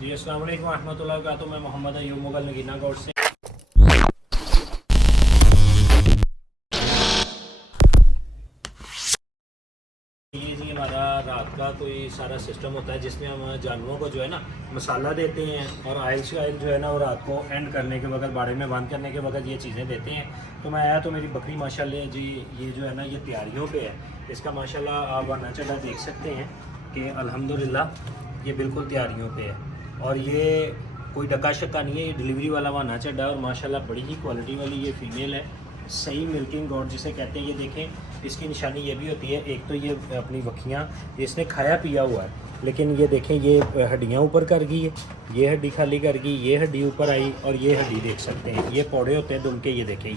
जी अस्सलाम वालेकुम रहमतुल्लाहि व बरकातुहू। मैं मोहम्मद अयूब मुगल नगीना गौर से। ये जी हमारा रात का कोई सारा सिस्टम होता है जिसमें हम जानवरों को जो है ना मसाला देते हैं और ऑयल से ऑयल जो है ना वो रात को एंड करने के वक्त बाड़े में बंद करने के वक्त ये चीज़ें देते हैं। तो मैं आया तो मेरी बकरी माशाल्लाह जी ये जो है ना ये तैयारियों पे है। इसका माशाल्लाह आप वरना चढ़ा देख सकते हैं कि अल्हम्दुलिल्लाह ये बिल्कुल तैयारियों पे है और ये कोई डका शक्का नहीं है। ये डिलीवरी वाला वरना चढ़ा और माशाल्लाह बड़ी ही क्वालिटी वाली ये फ़ीमेल है, सही मिल्किंग गॉड जिसे कहते हैं। ये देखें इसकी निशानी ये भी होती है, एक तो ये अपनी वखियाँ इसने खाया पिया हुआ है, लेकिन ये देखें ये हड्डियाँ ऊपर कर गई है, ये हड्डी खाली कर गई, ये हड्डी ऊपर आई और ये हड्डी देख सकते हैं ये पौड़े होते हैं दुम के। ये देखें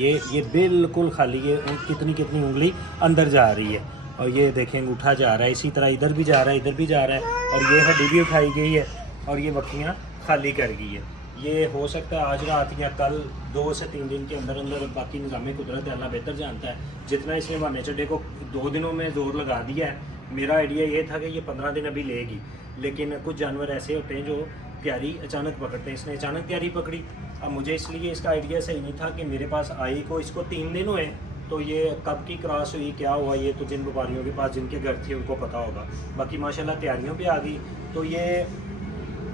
ये बिल्कुल खाली है, कितनी उंगली अंदर जा रही है और ये देखें अंगूठा जा रहा है, इसी तरह इधर भी जा रहा है, इधर भी जा रहा है और ये हड्डी भी उठाई गई है और ये वखियाँ खाली कर गई है। ये हो सकता है आज रात या कल 2 से 3 दिन के अंदर अंदर, बाकी निज़ाम कुदरत अल्लाह बेहतर जानता है। जितना इसने वाने चड्डे को 2 दिनों में ज़ोर लगा दिया है, मेरा आइडिया ये था कि ये 15 दिन अभी लेगी, लेकिन कुछ जानवर ऐसे होते हैं जो तैयारी अचानक पकड़ते हैं। इसने अचानक तैयारी पकड़ी। अब मुझे इसलिए इसका आइडिया सही नहीं था कि मेरे पास आई को इसको 3 दिन हुए तो ये कब की क्रॉस हुई क्या हुआ, ये तो जिन व्यापारियों के पास जिनके घर थे उनको पता होगा। बाकी माशाल्लाह तैयारियों पे आ गई। तो ये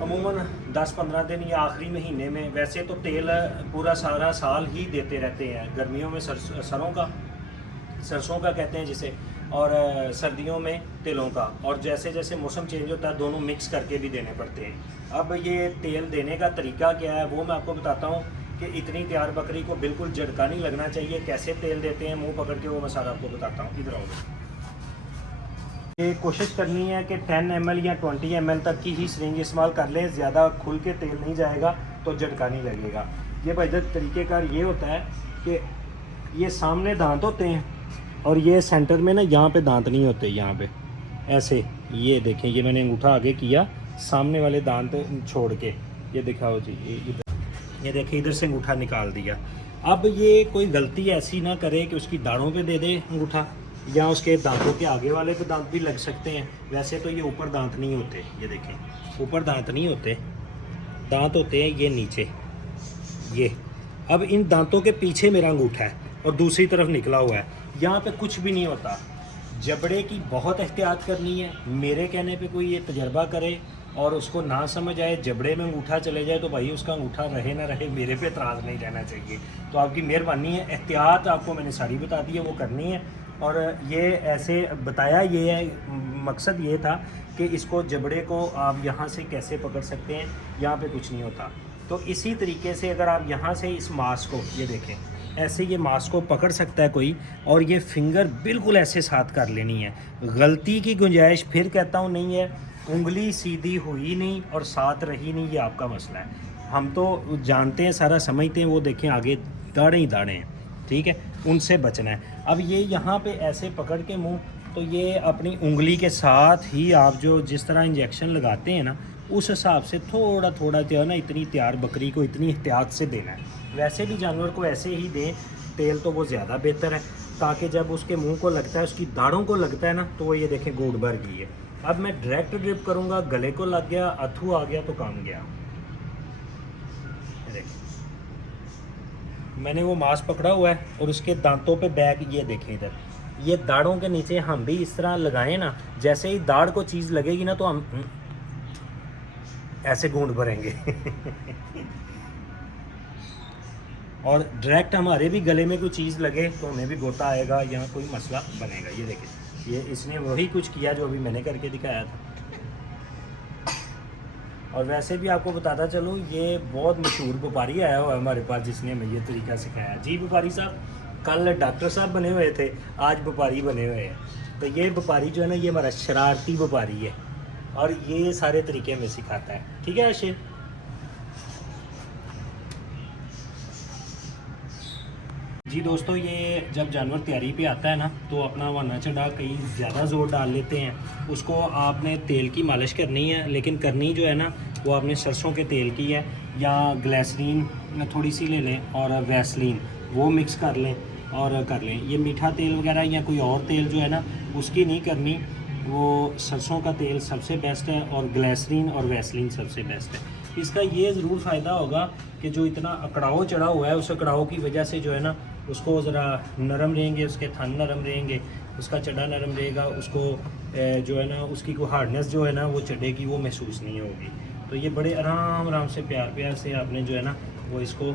अमूमन 10-15 दिन या आखिरी महीने में, वैसे तो तेल पूरा सारा साल ही देते रहते हैं। गर्मियों में सरसों का कहते हैं जिसे, और सर्दियों में तिलों का, और जैसे जैसे मौसम चेंज होता है दोनों मिक्स करके भी देने पड़ते हैं। अब ये तेल देने का तरीका क्या है वो मैं आपको बताता हूँ कि इतनी तैयार बकरी को बिल्कुल झटका नहीं लगना चाहिए। कैसे तेल देते हैं मुंह पकड़ के वो मैं सारा आपको बताता हूँ। इधर आओ। ये कोशिश करनी है कि 10 ml या 20 ml तक की ही सिरिंज इस्तेमाल कर लें, ज़्यादा खुल के तेल नहीं जाएगा तो झटका नहीं लगेगा। ये भाई तरीक़ेकार ये होता है कि ये सामने दांत होते हैं और ये सेंटर में ना यहाँ पे दांत नहीं होते, यहाँ पे ऐसे। ये देखें ये मैंने अंगूठा आगे किया सामने वाले दांत छोड़ के, ये दिखाओ जी, ये देखें इधर से अंगूठा निकाल दिया। अब ये कोई गलती ऐसी ना करे कि उसकी दाढ़ों पे दे दे अंगूठा या उसके दांतों के आगे वाले पे दांत भी लग सकते हैं। वैसे तो ये ऊपर दांत नहीं होते, ये देखें ऊपर दांत नहीं होते, दांत होते हैं ये नीचे ये। अब इन दांतों के पीछे मेरा अंगूठा है और दूसरी तरफ निकला हुआ है, यहाँ पे कुछ भी नहीं होता। जबड़े की बहुत एहतियात करनी है। मेरे कहने पे कोई ये तजर्बा करे और उसको ना समझ आए, जबड़े में अंगूठा चले जाए तो भाई उसका अंगूठा रहे ना रहे, मेरे पे एतराज़ नहीं रहना चाहिए। तो आपकी मेहरबानी है, एहतियात आपको मैंने सारी बता दी है, वो करनी है। और ये ऐसे बताया, ये है मकसद ये था कि इसको जबड़े को आप यहाँ से कैसे पकड़ सकते हैं, यहाँ पे कुछ नहीं होता। तो इसी तरीके से अगर आप यहाँ से इस मांस को, ये देखें ऐसे ये मांस को पकड़ सकता है कोई, और ये फिंगर बिल्कुल ऐसे साथ कर लेनी है। गलती की गुंजाइश फिर कहता हूँ नहीं है। उंगली सीधी हुई नहीं और साथ रही नहीं, ये आपका मसला है। हम तो जानते हैं, सारा समझते हैं, वो देखें आगे दाढ़े ही दाढ़े हैं, ठीक है, उनसे बचना है। अब ये यहाँ पे ऐसे पकड़ के मुंह, तो ये अपनी उंगली के साथ ही आप जो जिस तरह इंजेक्शन लगाते हैं ना उस हिसाब से थोड़ा थोड़ा जो है ना इतनी तैयार बकरी को इतनी एहतियात से देना है। वैसे भी जानवर को ऐसे ही दें तेल तो वो ज़्यादा बेहतर है, ताकि जब उसके मुंह को लगता है, उसकी दाढ़ों को लगता है ना, तो वो ये देखें गोद भर गई है। अब मैं डायरेक्ट ड्रिप करूँगा, गले को लग गया, अथू आ गया तो काम गया। मैंने वो मांस पकड़ा हुआ है और उसके दांतों पे बैग, ये देखें इधर, ये दाढ़ों के नीचे हम भी इस तरह लगाएं ना, जैसे ही दाढ़ को चीज़ लगेगी ना तो हम ऐसे गूंद भरेंगे और डायरेक्ट हमारे भी गले में कोई चीज़ लगे तो हमें भी गोता आएगा, यहाँ कोई मसला बनेगा। ये देखें ये इसने वही कुछ किया जो अभी मैंने करके दिखाया था। और वैसे भी आपको बताता चलूँ, ये बहुत मशहूर व्यापारी आया हुआ है हमारे पास जिसने हमें ये तरीका सिखाया। जी व्यापारी साहब, कल डॉक्टर साहब बने हुए थे, आज व्यापारी बने हुए हैं। तो ये व्यापारी जो है ना ये हमारा शरारती व्यापारी है और ये सारे तरीके हमें सिखाता है, ठीक है आशिर। जी दोस्तों, ये जब जानवर तैयारी पे आता है ना तो अपना वरना चढ़ा कहीं ज़्यादा ज़ोर डाल लेते हैं। उसको आपने तेल की मालिश करनी है, लेकिन करनी जो है ना वो आपने सरसों के तेल की है, या ग्लिसरीन थोड़ी सी ले लें और वैसलीन वो मिक्स कर लें और कर लें। ये मीठा तेल वगैरह या कोई और तेल जो है ना उसकी नहीं करनी। वो सरसों का तेल सबसे बेस्ट है और ग्लिसरीन और वैसलीन सबसे बेस्ट है। इसका ये ज़रूर फ़ायदा होगा कि जो इतना अकड़ाव चढ़ा हुआ है उस अकड़ाव की वजह से जो है ना उसको ज़रा नरम रहेंगे, उसके थन नरम रहेंगे, उसका चढ़ा नरम रहेगा, उसको जो है ना उसकी कोई हार्डनेस जो है ना वो चढ़े की वो महसूस नहीं होगी। तो ये बड़े आराम आराम से प्यार प्यार से आपने जो है ना वो इसको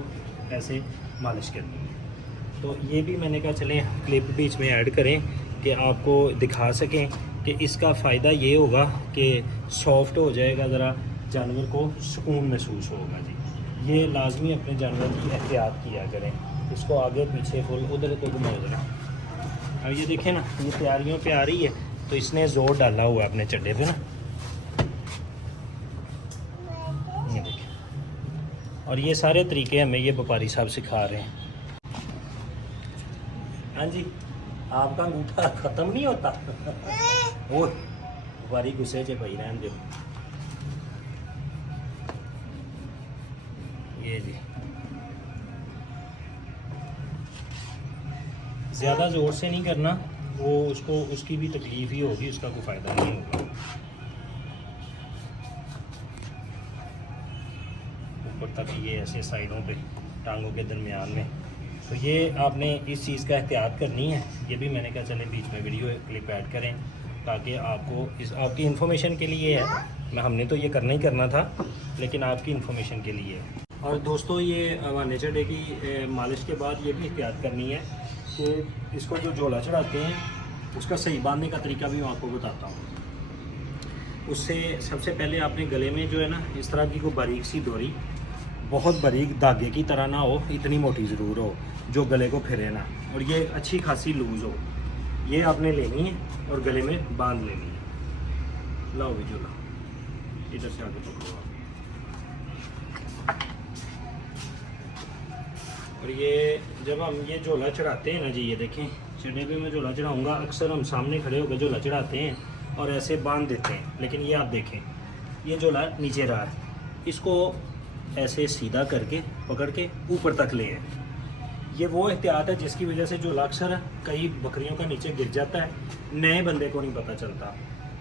ऐसे मालिश करनी है। तो ये भी मैंने कहा चलें क्लिप बीच में ऐड करें कि आपको दिखा सकें कि इसका फ़ायदा ये होगा कि सॉफ्ट हो जाएगा, ज़रा जानवर को सुकून महसूस होगा जी। ये लाजमी अपने जानवर की एहतियात किया करें, इसको आगे पीछे फुल उधर तो घुमाओ ज़रा। अब ये देखें ना ये तैयारियों पे आ रही है तो इसने ज़ोर डाला हुआ है अपने चड्डे पे ना, ये देखें। और ये सारे तरीके हमें ये व्यापारी साहब सिखा रहे हैं। हाँ जी, आपका अंगूठा ख़त्म नहीं होता। वो व्यापारी गुस्से से पई रहने दो। ये जी ज़्यादा ज़ोर से नहीं करना, वो उसको उसकी भी तकलीफ़ ही होगी, उसका कोई फ़ायदा नहीं होगा। ऊपर तक ये ऐसे साइडों पे टांगों के दरमियान में। तो ये आपने इस चीज़ का एहतियात करनी है। ये भी मैंने कहा चले बीच में वीडियो क्लिप ऐड करें ताकि आपको इस आपकी इन्फॉर्मेशन के लिए है। मैं हमने तो ये करना ही करना था लेकिन आपकी इन्फॉर्मेशन के लिए है। और दोस्तों ये हवाने चढ़े की मालिश के बाद ये भी एहतियात करनी है कि इसको जो झोला चढ़ाते हैं उसका सही बांधने का तरीका भी मैं आपको बताता हूँ। उससे सबसे पहले आपने गले में जो है ना इस तरह की कोई बारीक सी डोरी, बहुत बारीक धागे की तरह ना हो, इतनी मोटी ज़रूर हो जो गले को फिरे ना, और ये अच्छी खासी लूज़ हो, ये आपने लेनी है और गले में बांध लेनी है। लाओ भी झोला इधर से आगे पकड़ो आप। और ये जब हम ये झोला चढ़ाते हैं ना जी, ये देखें चढ़े पे मैं झोला चढ़ाऊँगा, अक्सर हम सामने खड़े होकर झोला चढ़ाते हैं और ऐसे बांध देते हैं, लेकिन ये आप देखें ये झोला नीचे रहा है, इसको ऐसे सीधा करके पकड़ के ऊपर तक ले आए। ये वो एहतियात है जिसकी वजह से झोला अक्सर कई बकरियों का नीचे गिर जाता है, नए बंदे को नहीं पता चलता।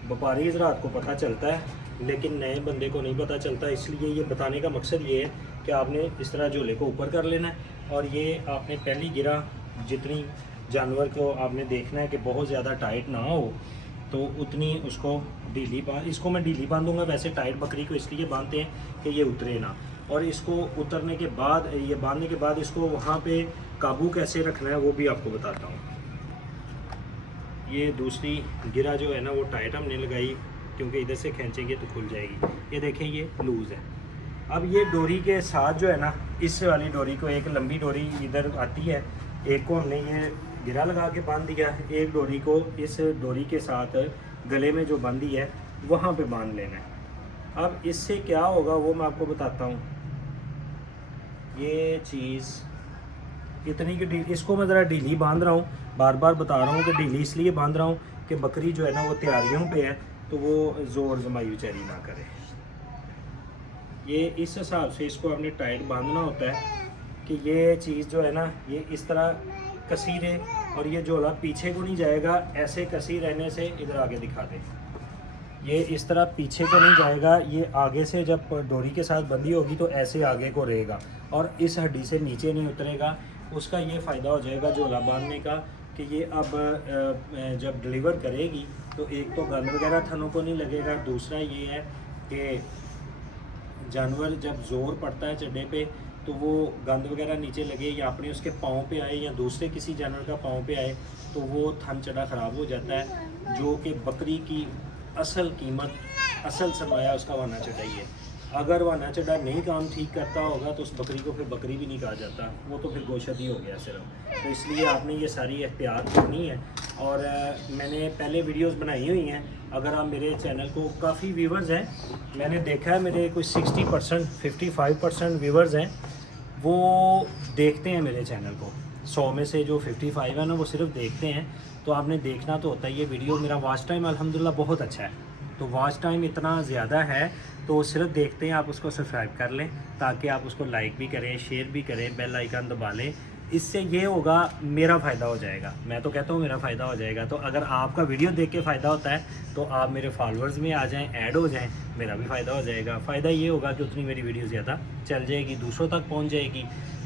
व्यापारी हज़रात को पता चलता है लेकिन नए बंदे को नहीं पता चलता। इसलिए ये बताने का मकसद ये है कि आपने इस तरह झोले को ऊपर कर लेना है और ये आपने पहली गिरा जितनी जानवर को आपने देखना है कि बहुत ज़्यादा टाइट ना हो तो उतनी उसको ढीली बांध, इसको मैं ढीली बांधूंगा। वैसे टाइट बकरी को इसलिए बांधते हैं कि ये उतरे ना, और इसको उतरने के बाद ये बांधने के बाद इसको वहाँ पे काबू कैसे रखना है वो भी आपको बताता हूँ। ये दूसरी गिरा जो है ना वो टाइट हमने लगाई क्योंकि इधर से खींचेंगे तो खुल जाएगी। ये देखें ये लूज़ है। अब ये डोरी के साथ जो है ना इस वाली डोरी को, एक लंबी डोरी इधर आती है, एक को हमने ये गिरा लगा के बांध दिया, एक डोरी को इस डोरी के साथ गले में जो बांधी है वहाँ पे बांध लेना है। अब इससे क्या होगा वो मैं आपको बताता हूँ। ये चीज़ इतनी की ढीली, इसको मैं ज़रा ढीली बांध रहा हूँ, बार बार बता रहा हूँ कि ढीली इसलिए बांध रहा हूँ कि बकरी जो है ना वो तैयारियों पे है तो वो ज़ोर जमाई बेचारी ना करे। ये इस हिसाब से इसको आपने टाइट बांधना होता है कि ये चीज़ जो है ना ये इस तरह कसी रहे और ये झोला पीछे को नहीं जाएगा। ऐसे कसी रहने से इधर आगे दिखा दे, ये इस तरह पीछे को नहीं जाएगा, ये आगे से जब डोरी के साथ बंधी होगी तो ऐसे आगे को रहेगा और इस हड्डी से नीचे नहीं उतरेगा। उसका ये फ़ायदा हो जाएगा झोला बांधने का कि ये अब जब डिलीवर करेगी तो एक तो गंद वगैरह थनों को नहीं लगेगा, दूसरा ये है कि जानवर जब ज़ोर पड़ता है चड्डे पे तो वो गंद वगैरह नीचे लगे या अपने उसके पाँव पे आए या दूसरे किसी जानवर का पाँव पे आए तो वो थन चढ़ा ख़राब हो जाता है, जो कि बकरी की असल कीमत, असल सरमाया उसका वाना चढ़ा ही है। अगर वाना चढ़ा नहीं काम ठीक करता होगा तो उस बकरी को फिर बकरी भी नहीं कहा जाता, वो तो फिर गोशत ही हो गया सिर्फ। तो इसलिए आपने ये सारी एहतियात करनी है। और मैंने पहले वीडियोस बनाई हुई हैं, अगर आप मेरे चैनल को, काफ़ी व्यूवर्स हैं, मैंने देखा है मेरे कोई 60% 55% व्यूवर्स हैं वो देखते हैं मेरे चैनल को। 100 में से जो 55 है ना वो सिर्फ देखते हैं। तो आपने देखना तो होता है। ये वीडियो मेरा वॉच टाइम अल्हम्दुलिल्लाह बहुत अच्छा है, तो वॉच टाइम इतना ज़्यादा है तो सिर्फ देखते हैं। आप उसको सब्सक्राइब कर लें ताकि आप उसको लाइक भी करें, शेयर भी करें, बेल आइकन दबा लें इससे ये होगा मेरा फ़ायदा हो जाएगा। मैं तो कहता हूँ मेरा फ़ायदा हो जाएगा। तो अगर आपका वीडियो देख के फ़ायदा होता है तो आप मेरे फॉलोअर्स में आ जाएं, ऐड हो जाएं, मेरा भी फ़ायदा हो जाएगा। फ़ायदा ये होगा कि उतनी मेरी वीडियो ज़्यादा चल जाएगी, दूसरों तक पहुँच जाएगी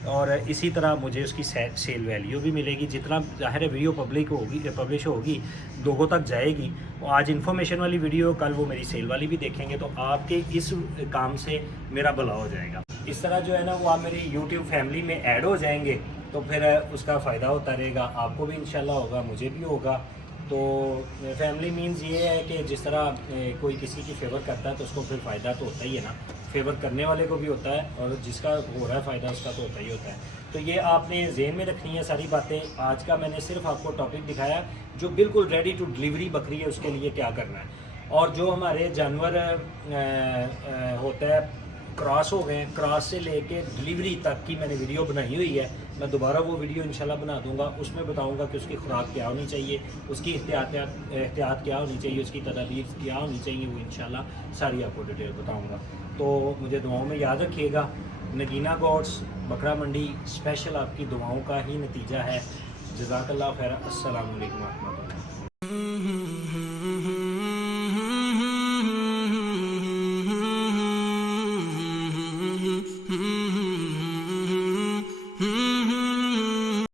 और इसी तरह मुझे उसकी सेल वैल्यू भी मिलेगी। जितना ज़ाहिर है वीडियो पब्लिश होगी लोगों तक जाएगी। और आज इन्फॉर्मेशन वाली वीडियो, कल वो मेरी सेल वाली भी देखेंगे, तो आपके इस काम से मेरा भला हो जाएगा। इस तरह जो है ना वो आप मेरी यूट्यूब फैमिली में ऐड हो जाएंगे तो फिर उसका फ़ायदा होता रहेगा, आपको भी इंशाल्लाह होगा, मुझे भी होगा। तो फैमिली मीन्स ये है कि जिस तरह कोई किसी की फेवर करता है तो उसको फिर फ़ायदा तो होता ही है ना, फेवर करने वाले को भी होता है और जिसका हो रहा है फ़ायदा उसका तो होता ही होता है। तो ये आपने ज़हन में रखनी है सारी बातें। आज का मैंने सिर्फ आपको टॉपिक दिखाया जो बिल्कुल रेडी टू डिलीवरी बकरी है, उसके लिए क्या करना है। और जो हमारे जानवर होता है क्रॉस हो गए, क्रॉस से लेके डिलीवरी तक की मैंने वीडियो बनाई हुई है। मैं दोबारा वो वीडियो इंशाल्लाह बना दूंगा, उसमें बताऊंगा कि उसकी खुराक क्या होनी चाहिए, उसकी एहतियात क्या होनी चाहिए, उसकी तदाबीर क्या होनी चाहिए, वो इंशाल्लाह सारी आपको डिटेल बताऊंगा। तो मुझे दुआओं में याद रखिएगा। नगीना गोट्स बकरा मंडी स्पेशल आपकी दुआओं का ही नतीजा है। जज़ाकल्लाह खैर। अस्सलाम वालेकुम रहमतुल्लाह।